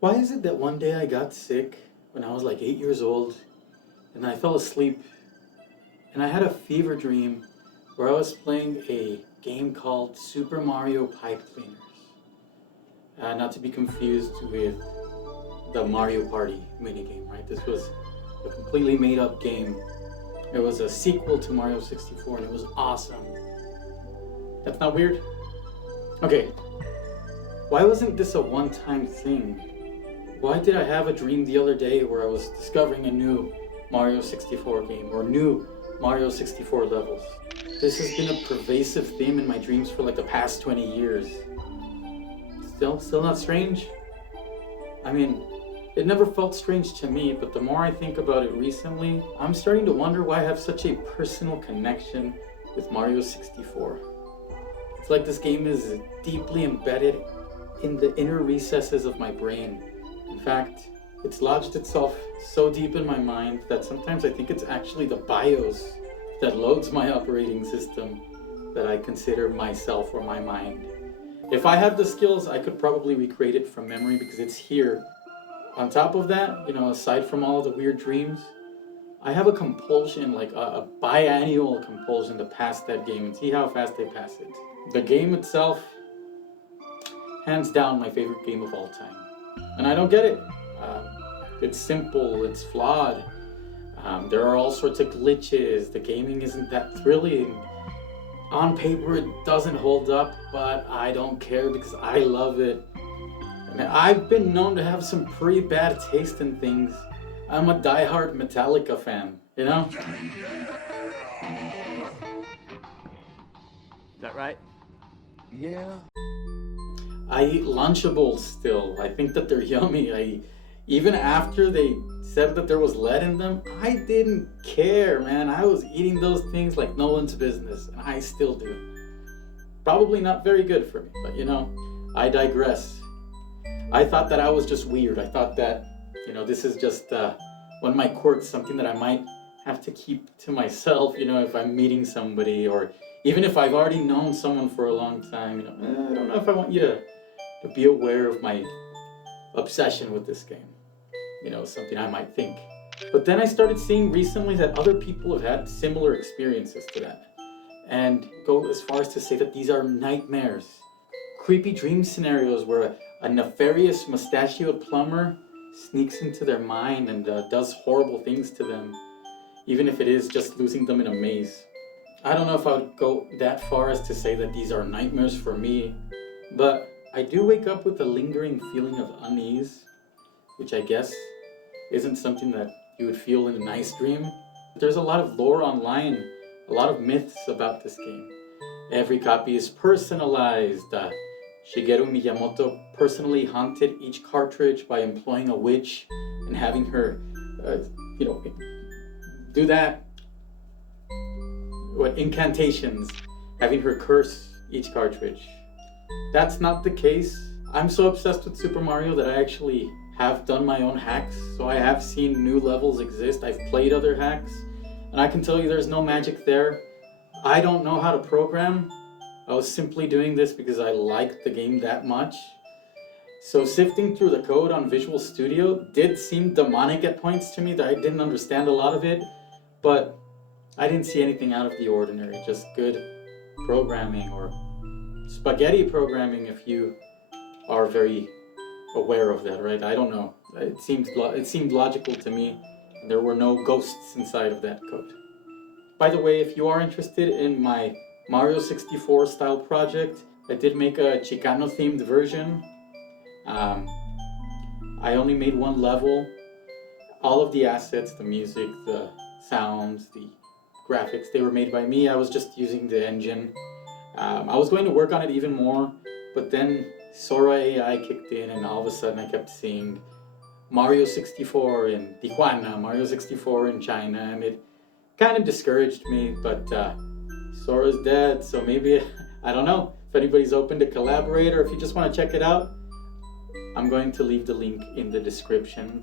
Why is it that one day I got sick when I was like 8 years old and I fell asleep and I had a fever dream where I was playing a game called Super Mario Pipe Cleaners. Not to be confused with the Mario Party minigame, right? This was a completely made up game. It was a sequel to Mario 64 and it was awesome. That's not weird? Okay, why wasn't this a one-time thing? Why did I have a dream the other day where I was discovering a new Mario 64 game or new Mario 64 levels? This has been a pervasive theme in my dreams for like the past 20 years. Still not strange? I mean, it never felt strange to me, but the more I think about it recently, I'm starting to wonder why I have such a personal connection with Mario 64. It's like this game is deeply embedded in the inner recesses of my brain. In fact, it's lodged itself so deep in my mind that sometimes I think it's actually the BIOS that loads my operating system that I consider myself or my mind. If I had the skills, I could probably recreate it from memory because it's here. On top of that, aside from all the weird dreams, I have a compulsion, like a biannual compulsion to pass that game and see how fast I pass it. The game itself, hands down my favorite game of all time. And I don't get it. It's simple, it's flawed. There are all sorts of glitches. The gaming isn't that thrilling. On paper, it doesn't hold up, but I don't care because I love it. And I've been known to have some pretty bad taste in things. I'm a diehard Metallica fan, Is that right? Yeah. I eat Lunchables still. I think that they're yummy. Even after they said that there was lead in them, I didn't care, man. I was eating those things like no one's business, and I still do. Probably not very good for me, but I digress. I thought that I was just weird. I thought that, this is just one of my quirks, something that I might have to keep to myself, if I'm meeting somebody, or even if I've already known someone for a long time, I don't know if I want you to be aware of my obsession with this game. Something I might think. But then I started seeing recently that other people have had similar experiences to that. And go as far as to say that these are nightmares. Creepy dream scenarios where a nefarious mustachioed plumber sneaks into their mind and does horrible things to them, even if it is just losing them in a maze. I don't know if I would go that far as to say that these are nightmares for me, but I do wake up with a lingering feeling of unease, which I guess isn't something that you would feel in a nice dream. There's a lot of lore online, a lot of myths about this game. Every copy is personalized. Shigeru Miyamoto personally haunted each cartridge by employing a witch and having her, do that. Incantations, having her curse each cartridge. That's not the case. I'm so obsessed with Super Mario that I actually have done my own hacks, so I have seen new levels exist. I've played other hacks, and I can tell you there's no magic there. I don't know how to program. I was simply doing this because I liked the game that much. So sifting through the code on Visual Studio did seem demonic at points to me, that I didn't understand a lot of it, but I didn't see anything out of the ordinary, just good programming, or spaghetti programming if you are very aware of that, right? I don't know. It seemed logical to me. There were no ghosts inside of that code. By the way, if you are interested in my Mario 64 style project, I did make a Chicano themed version. I only made one level. All of the assets, the music, the sounds, the graphics, they were made by me. I was just using the engine. I was going to work on it even more, but then Sora AI kicked in, and all of a sudden I kept seeing Mario 64 in Tijuana, Mario 64 in China, and it kind of discouraged me, but Sora's dead, so maybe, I don't know, if anybody's open to collaborate, or if you just want to check it out, I'm going to leave the link in the description.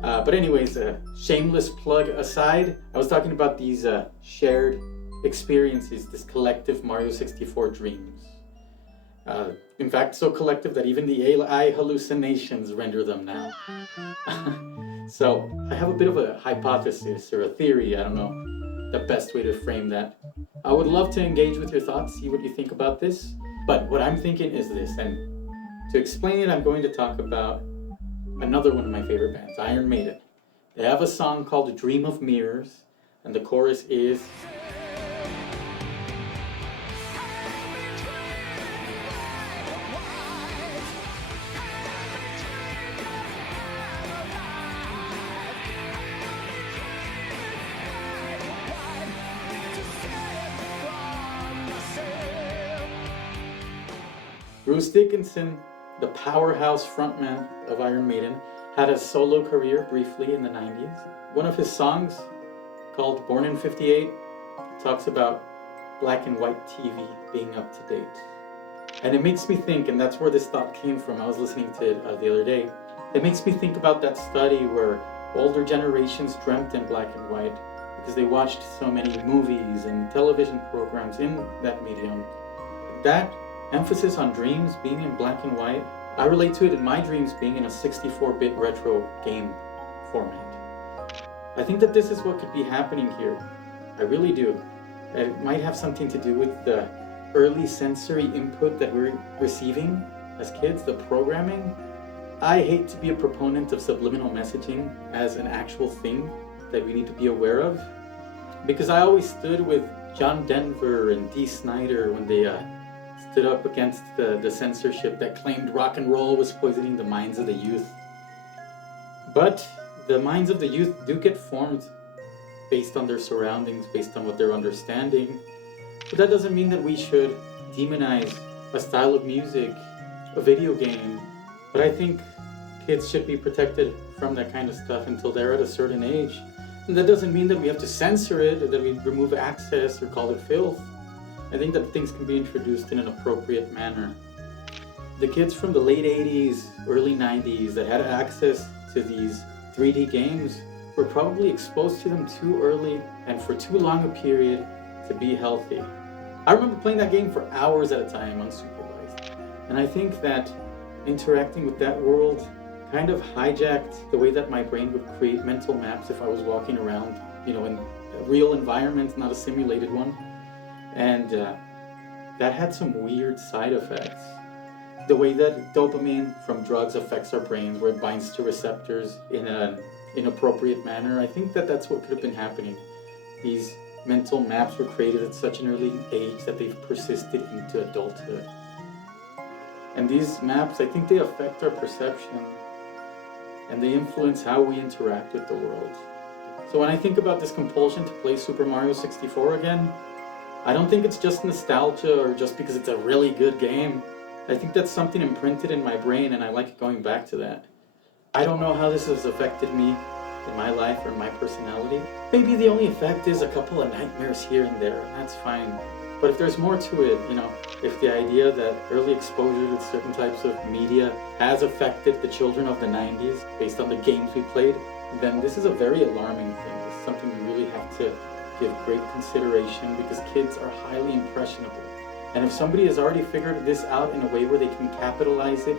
But anyways, shameless plug aside, I was talking about these shared experiences, this collective Mario 64 dreams. In fact, so collective that even the AI hallucinations render them now. So I have a bit of a hypothesis or a theory, I don't know the best way to frame that. I would love to engage with your thoughts, see what you think about this. But what I'm thinking is this, and to explain it, I'm going to talk about another one of my favorite bands, Iron Maiden. They have a song called Dream of Mirrors, and the chorus is... Bruce Dickinson, the powerhouse frontman of Iron Maiden, had a solo career briefly in the 90s. One of his songs, called Born in 58, talks about black and white TV being up to date. And it makes me think, and that's where this thought came from, I was listening to it the other day, it makes me think about that study where older generations dreamt in black and white because they watched so many movies and television programs in that medium. That emphasis on dreams being in black and white, I relate to it in my dreams being in a 64-bit retro game format. I think that this is what could be happening here. I really do. It might have something to do with the early sensory input that we're receiving as kids, the programming. I hate to be a proponent of subliminal messaging as an actual thing that we need to be aware of, because I always stood with John Denver and Dee Snider when they stood up against the censorship that claimed rock and roll was poisoning the minds of the youth. But the minds of the youth do get formed based on their surroundings, based on what they're understanding. But that doesn't mean that we should demonize a style of music, a video game. But I think kids should be protected from that kind of stuff until they're at a certain age. And that doesn't mean that we have to censor it or that we remove access or call it filth. I think that things can be introduced in an appropriate manner. The kids from the late 80s, early 90s that had access to these 3D games were probably exposed to them too early and for too long a period to be healthy. I remember playing that game for hours at a time unsupervised. And I think that interacting with that world kind of hijacked the way that my brain would create mental maps if I was walking around, in a real environment, not a simulated one. And that had some weird side effects. The way that dopamine from drugs affects our brains, where it binds to receptors in an inappropriate manner, I think that that's what could have been happening. These mental maps were created at such an early age that they've persisted into adulthood. And these maps, I think they affect our perception and they influence how we interact with the world. So when I think about this compulsion to play Super Mario 64 again, I don't think it's just nostalgia or just because it's a really good game. I think that's something imprinted in my brain and I like going back to that. I don't know how this has affected me in my life or in my personality. Maybe the only effect is a couple of nightmares here and there, and that's fine. But if there's more to it, if the idea that early exposure to certain types of media has affected the children of the 90s based on the games we played, then this is a very alarming thing. This is something we really have to give great consideration because kids are highly impressionable. And if somebody has already figured this out in a way where they can capitalize it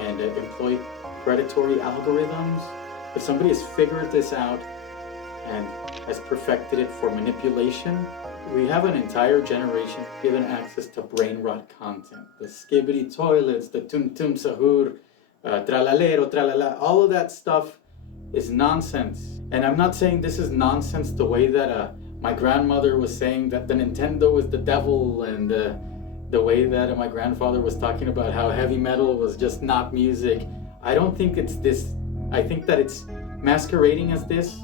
and employ predatory algorithms, if somebody has figured this out and has perfected it for manipulation, we have an entire generation given access to brain rot content. The skibbity toilets, the tum-tum sahur, tralalero, tralala, all of that stuff is nonsense. And I'm not saying this is nonsense the way that my grandmother was saying that the Nintendo is the devil, and the way that my grandfather was talking about how heavy metal was just not music. I don't think it's this. I think that it's masquerading as this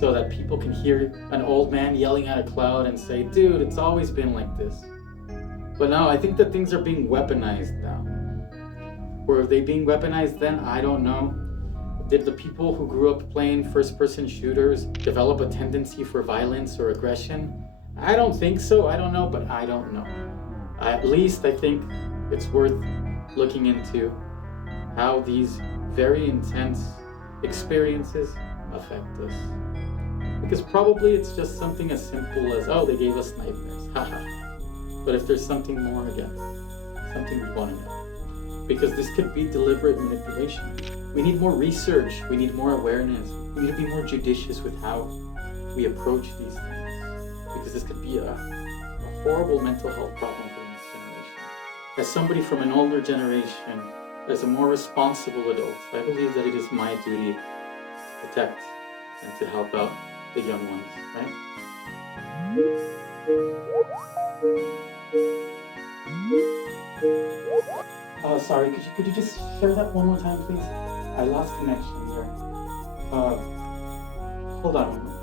so that people can hear an old man yelling at a cloud and say, dude, it's always been like this. But no, I think that things are being weaponized now. Were they being weaponized then? I don't know. Did the people who grew up playing first-person shooters develop a tendency for violence or aggression? I don't think so. I don't know, but I don't know. At least I think it's worth looking into how these very intense experiences affect us. Because probably it's just something as simple as, oh, they gave us nightmares, haha. But if there's something more again, something we want to know. Because this could be deliberate manipulation. We need more research. We need more awareness. We need to be more judicious with how we approach these things. Because this could be a horrible mental health problem for the next generation. As somebody from an older generation, as a more responsible adult, I believe that it is my duty to protect and to help out the young ones, right? Sorry, could you just share that one more time, please? I lost connection there. Hold on.